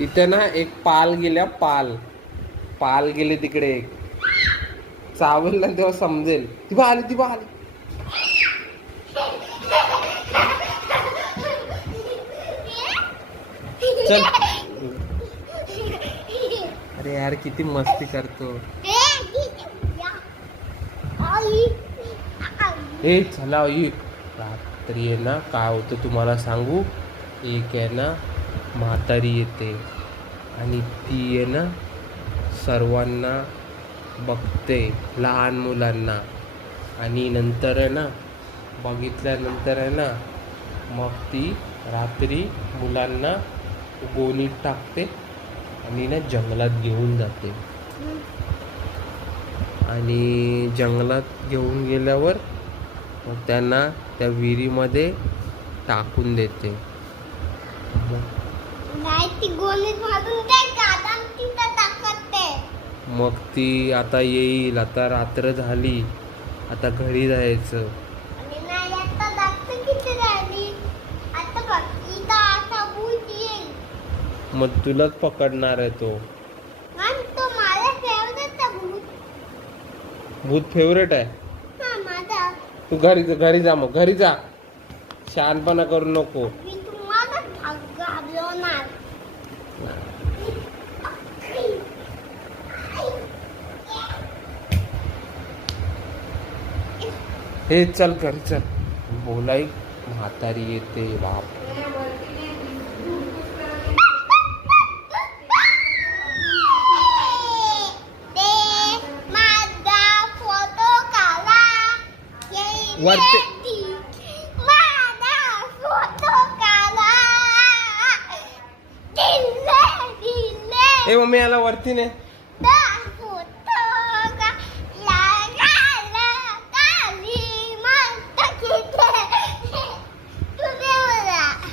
तिथे ना एक पाल गेल्या, पाल गेले तिकडे. एक चावेल ना तेव्हा समजेल. ती आली. चल. अरे यार किती मस्ती करतो. ए चला रात्री आहे ना, काय होतं तुम्हाला सांगू. एक आहे ना म्हातारी येते आणि ती आहे ना सर्वांना बघते, लहान मुलांना. आणि नंतर आहे ना, बघितल्यानंतर आहे ना, मग ती रात्री मुलांना गोणीत टाकते आणि ना जंगलात घेऊन जाते. आणि जंगलात घेऊन गेल्यावर मग त्यांना त्या विहिरीमध्ये टाकून देते. मग ती आता येईल, आता रात्र झाली, आता घरी जायचं. मग तुलाच पकडणार आहे तो. भूत फेवरेट आहे. तू घरी जा, मग घरी जा. शहाणपणा करू नको. हे चल घरी चल. बोलाई म्हातारी येते. बाप वरती. ए मम्मी याला वरती ने.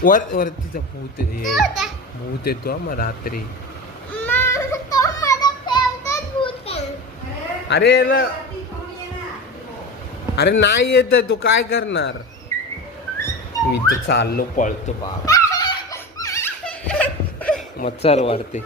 वरतीचा भूत येतो मग रात्री. अरे अरे नाही येत, तू काय करणार. मी तर चाललो, पळतो बाप. मग चल वरती.